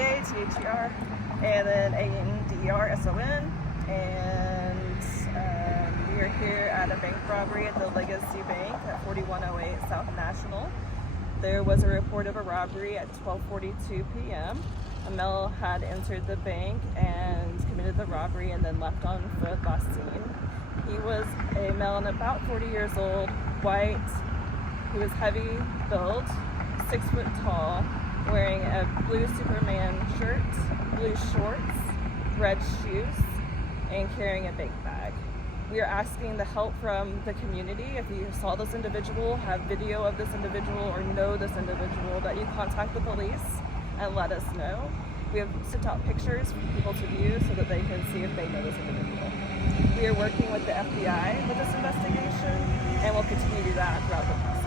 THER, and then ANDERSON, and we are here at a bank robbery at the Legacy Bank at 4108 South National. There was a report of a robbery at 12:42 p.m. A male had entered the bank and committed the robbery and then left on foot last seen. He was a male and about 40 years old, white. He was heavy built, 6 foot tall, wearing a blue Superman shirt, blue shorts, red shoes, and carrying a bank bag. We are asking the help from the community. If you saw this individual, have video of this individual, or know this individual, that you contact the police and let us know. We have sent out pictures for people to view so that they can see if they know this individual. We are working with the FBI with this investigation, and we'll continue to do that throughout the process.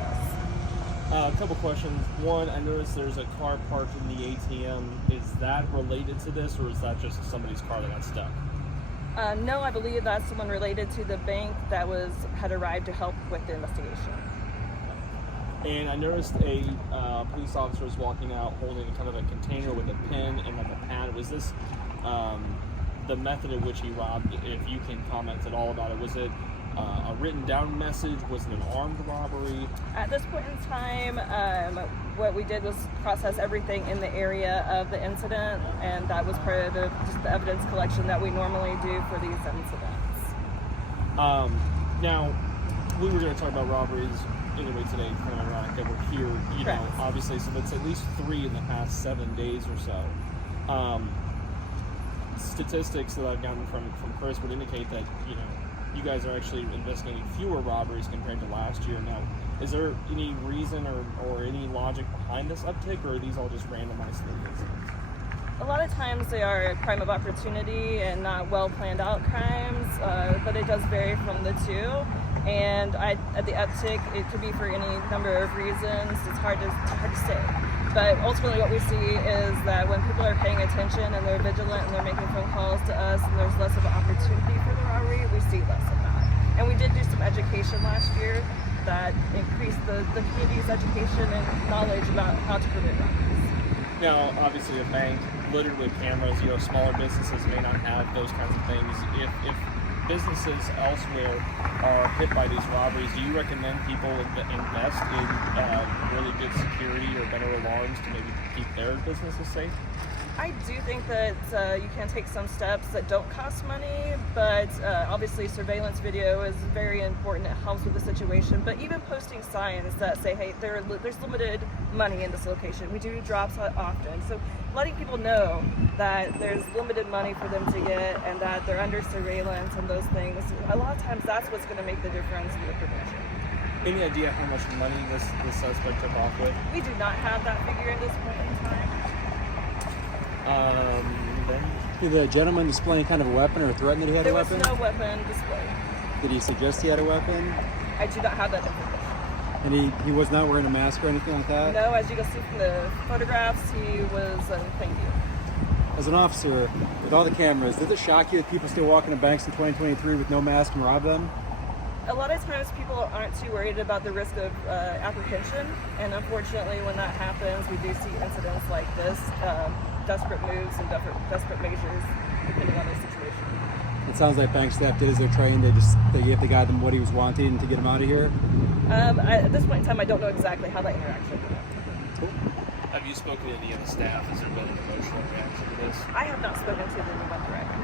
A couple questions. One, I noticed there's a car parked in the ATM. Is that related to this, or is that just somebody's car that got stuck? No, I believe that's someone related to the bank that had arrived to help with the investigation. And I noticed a police officer was walking out holding kind of a container with a pen and like a pad. Was this the method in which he robbed? If you can comment at all about it, was it a written down message? Was it an armed robbery? At this point in time, what we did was process everything in the area of the incident, and that was part of just the evidence collection that we normally do for these incidents. Now, we were going to talk about robberies anyway today, kind of ironic that we're here, you know, obviously, so that's at least 3 in the past 7 days or so. Statistics that I've gotten from Chris would indicate that, you know, you guys are actually investigating fewer robberies compared to last year. Now, is there any reason or any logic behind this uptick, or are these all just random isolated incidents? A lot of times they are a crime of opportunity and not well planned out crimes, but it does vary from the two. And at the uptick, it could be for any number of reasons. It's hard to say. But ultimately what we see is that when people are paying attention and they're vigilant and they're making phone calls to us and there's less of an opportunity for the robbery, we see less of that. And we did do some education last year that increased the community's education and knowledge about how to prevent robberies. Now, obviously a bank littered with cameras, you know, smaller businesses may not have those kinds of things. If businesses elsewhere are hit by these robberies, do you recommend people invest in really good security or better alarms to maybe keep their businesses safe? I do think that you can take some steps that don't cost money, but obviously surveillance video is very important. It helps with the situation. But even posting signs that say, hey, there's limited money in this location. We do drops often. So letting people know that there's limited money for them to get and that they're under surveillance and those things, a lot of times that's what's going to make the difference in the prevention. Any idea how much money this suspect took off with? We do not have that figure at this point in time. Did the gentleman display any kind of a weapon or threaten that he had a weapon? There was no weapon displayed. Did he suggest he had a weapon? I do not have that information. And he was not wearing a mask or anything like that? No, as you can see from the photographs, he was, thank you. As an officer, with all the cameras, does it shock you that people still walk into banks in 2023 with no mask and rob them? A lot of times people aren't too worried about the risk of apprehension, and unfortunately when that happens, we do see incidents like this, desperate moves and desperate measures depending on the situation. It sounds like bank staff did as they're trained. They gave the guy what he was wanting to get him out of here. At this point in time, I don't know exactly how that interaction went. Cool. Have you spoken to any of the staff? Has there been an emotional reaction to this? I have not spoken to anyone directly.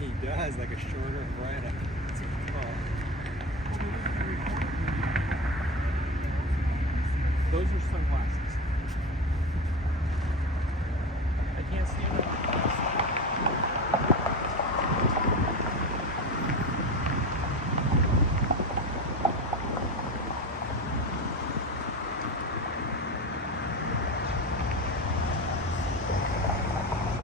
He does, like a shorter brighter. Those are sunglasses.